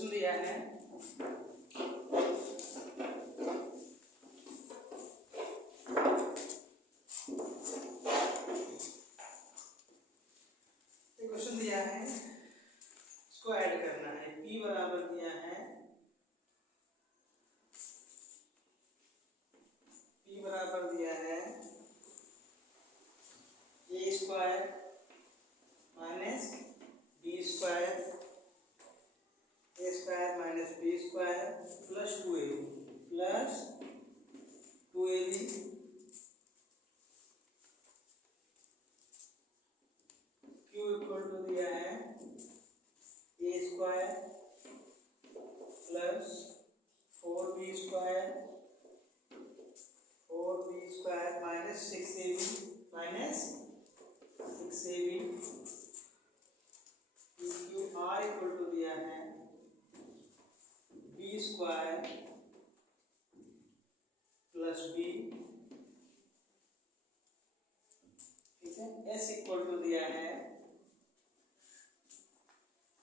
Question दिया है इसको ऐड करना है। p बराबर दिया है a square minus b square minus b square plus 2ab q equal to दिया है a square plus 4b square minus 6ab r equal to दिया है b स्क्वायर प्लस b, ठीक है। s इक्वल टू दिया है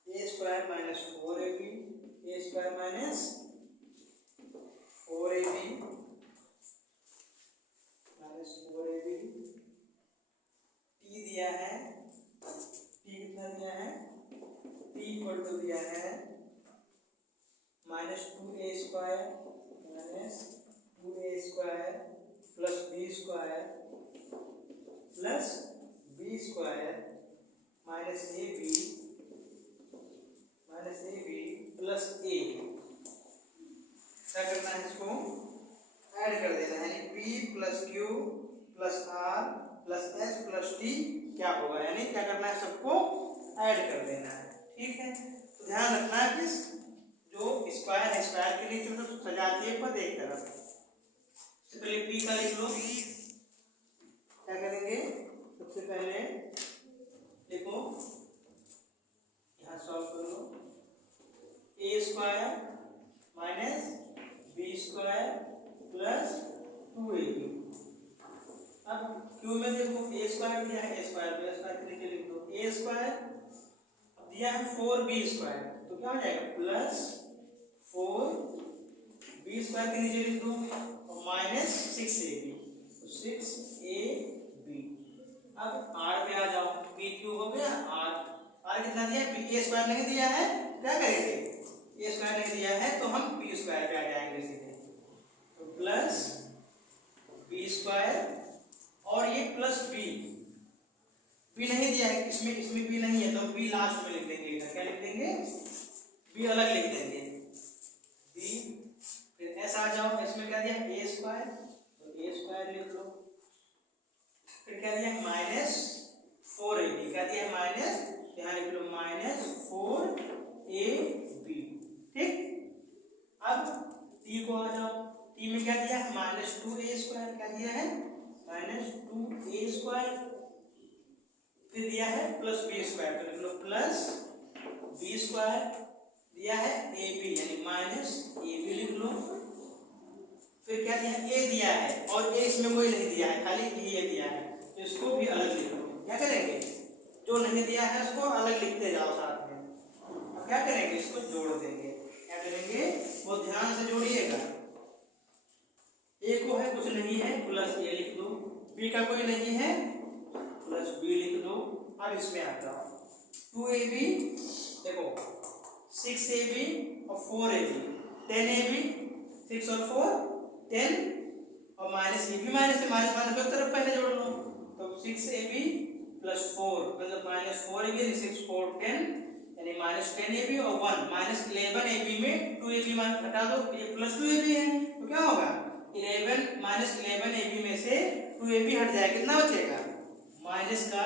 a square minus 4ab t दिया है कितना दिया है t इक्वल टू दिया है minus 2a square plus b square minus ab plus a। क्या करना है, इसको ऐड कर देना है, यानी p plus q plus r plus s plus t क्या होगा, यानी क्या करना है, सबको ऐड कर देना है, ठीक है। तो ध्यान रखना है कि जो स्क्वायर है स्क्वायर के नीचे मतलब सजाती है पद एक तरफ। सबसे पहले p का लिख लो, क्या करेंगे, सबसे पहले देखो यहाँ सॉल्व कर लो, a square minus b square plus 2ab। अब q में देखो a स्क्वायर दिया है, a स्क्वायर के नीचे लिख दो a स्क्वायर, अब दिया है 4b स्क्वायर, तो क्या हो जाएगा प्लस 4b स्क्वायर के नीचे लिख दो और माइनस 6ab, तो 6ab। अब r पे आ जाओ, p q हो गया, r कितना दिया है, a स्क्वायर नहीं दिया है, क्या करेंगे, a स्क्वायर नहीं दिया है तो हम b स्क्वायर पे आ जाएंगे सीधे, तो प्लस b स्क्वायर और ये प्लस b नहीं दिया है, इसमें b नहीं है तो हम b लास्ट में लिख देंगे, इधर क्या लिख देंगे, b अलग लिख देंगे b। फिर s आ जाओ, इसमें क्या दिया a स्क्वायर, तो a स्क्वायर लिख लो, फिर क्या दिया माइनस 4ab, क्या दिया माइनस, यहाँ लिख लो माइनस 4ab, ठीक। अब t को आ जाओ, t में क्या दिया है माइनस 2a स्क्वायर, क्या दिया है माइनस 2a स्क्वायर, फिर दिया है प्लस b स्क्वायर, तो लिख लो प्लस b स्क्वायर, दिया है ab यानी माइनस ab लिख लो, फिर क्या दिया है a दिया है और a इसमें कोई नहीं दिया है, खाली ये दिया है, तो इसको भी अलग लिख लो। क्या करेंगे, जो नहीं दिया है उसको अलग लिखते जाओ साथ में। अब क्या करेंगे, इसको जोड़ देंगे, क्या करेंगे वो ध्यान से जोड़िएगा, a को है कुछ नहीं है प्लस a लिख दो, b का कोई नहीं है प्लस b लिख दो। अब इसमें आता हूं 2ab, देखो 6ab और 4ab, 10ab, 6 और 4 10 और माइनस ab, माइनस से माइनस माइनस को तरफ पहले जोड़ लो, तो 6ab प्लस 4 मतलब माइनस 4ab, 6 4 10 यानी माइनस 10ab और 1 माइनस 11ab में 2ab हटा दो, ये प्लस 2ab है, तो क्या होगा 11 माइनस 11ab में से 2ab हट जाएगा, कितना बचेगा माइनस का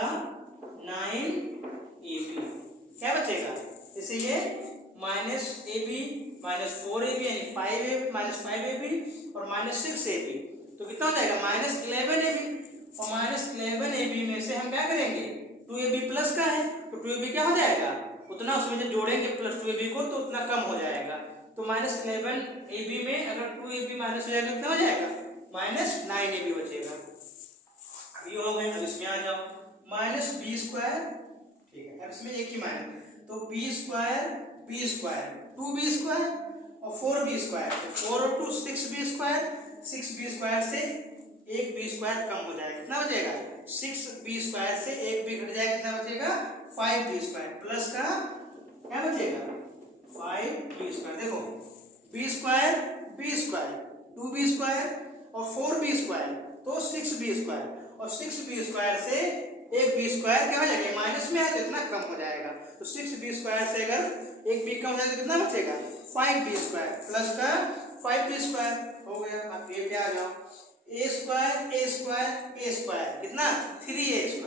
9ab, क्या बचेगा, इसे ये माइनस ab माइनस 4ab यानी 5ab माइनस 5ab और माइनस 6ab, तो कितना हो जाएगा माइनस 11ab, और माइनस 11ab में से हम क्या करेंगे 2ab प्लस का है, तो 2ab क्या हो जाएगा उतना, उसमें जब जोड़ेंगे प्लस 2ab को तो उतना कम हो जाएगा, तो माइनस 11ab में अगर 2ab माइनस हो जाएगा कितना हो जाएगा माइनस 9ab बचेगा। ये हो गए, अब इसमें आ जाओ माइनस b स्क्वायर, ठीक है, अब इसमें एक ही माइनस, तो तो बी स्क्वायर 2b² और 4b², 4 और 2 6b², 6b² से एक b² कम हो जाएगा, कितना बचेगा 6b² से एक b घट जाएगा, कितना बचेगा 5b² प्लस का क्या बचेगा 5b²। देखो b² 2b² और 4b² तो 6b² और 6b² से एक b² क्या हो जाएगा माइनस में है तो इतना कम हो जाएगा, तो 6b² से अगर एक b कम हो जाएगा तो कितना बचेगा 5b² प्लस का 5b² हो गया। अब ये पे आ जाओ a² कितना 3a²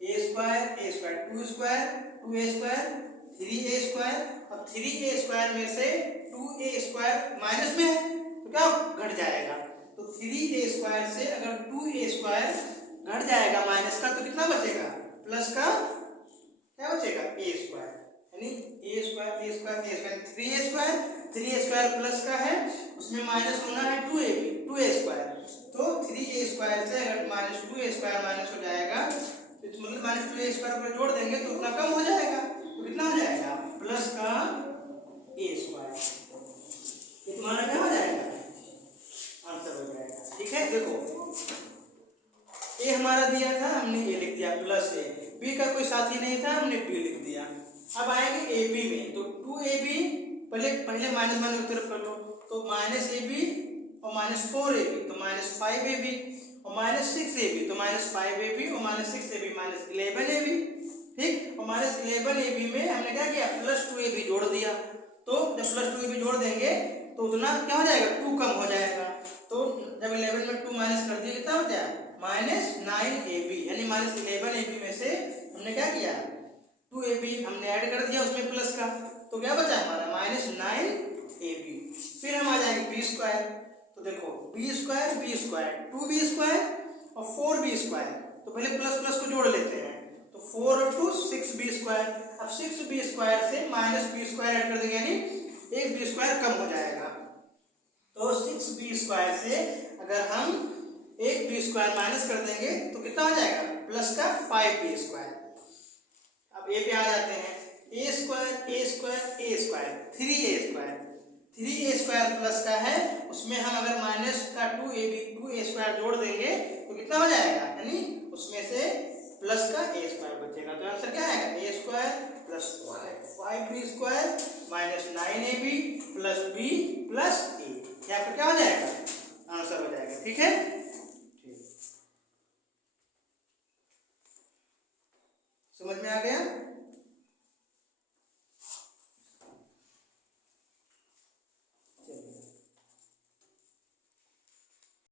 2a² 3a² और 3a² में से 2a² माइनस में है तो क्या घट जाएगा, तो 3a² से अगर 2a² घट जाएगा माइनस का तो कितना बचेगा प्लस का क्या बचेगा a², यानी a² 3a² प्लस का है उसमें माइनस होना है 2a² तो 3a² से अगर -2a² माइनस हो जाएगा तो मतलब -2a² पर जोड़ देंगे तो उतना कम हो जाएगा, तो कितना हो जाएगा प्लस का a², ये तुम्हारा क्या हो जाएगा आंसर हो जाएगा। ठीक है, देखो ए हमारा दिया था हमने ए लिख दिया प्लस ए, बी का कोई साथी नहीं था हमने बी लिख दिया। अब आएंगे ए बी में, तो 2ab पहले माइनस माइनस की तरफ कर लो, तो -ab और -4ab तो -5ab और -6ab तो -5ab और -6ab -11ab, ठीक, और -11ab में हमने क्या किया +2ab जोड़ दिया, तो जब +2ab जोड़ देंगे तो उतना क्या हो जाएगा 2 कम हो जाएगा, तो जब 11 में 2 माइनस कर दिया कितना हो जाएगा -9ab, यानी -11ab में से हमने क्या किया 2ab हमने ऐड कर दिया उसमें प्लस का, तो क्या बचा हमारा -9ab। फिर हम आ जाएंगे b², तो देखो b² 2b² और 4b², तो पहले प्लस प्लस को जोड़ लेते हैं, तो 4 और 2 6b², अब 6b² से -b² ऐड कर देंगे यानी एक b² कम हो जाएगा, तो 6b² से अगर हम एक b² माइनस कर देंगे तो कितना हो जाएगा प्लस का 5b²। अब ए पे आ जाते हैं a² 3a² प्लस का है उसमें हम अगर माइनस का 2a² जोड़ देंगे तो कितना हो जाएगा, यानी उसमें से प्लस का a² बचेगा, तो आंसर क्या आएगा a² plus 5b² -9ab plus b plus a, यहाँ पर क्या हो जाएगा आंसर हो जाएगा। ठीक है, समझ में आ गया।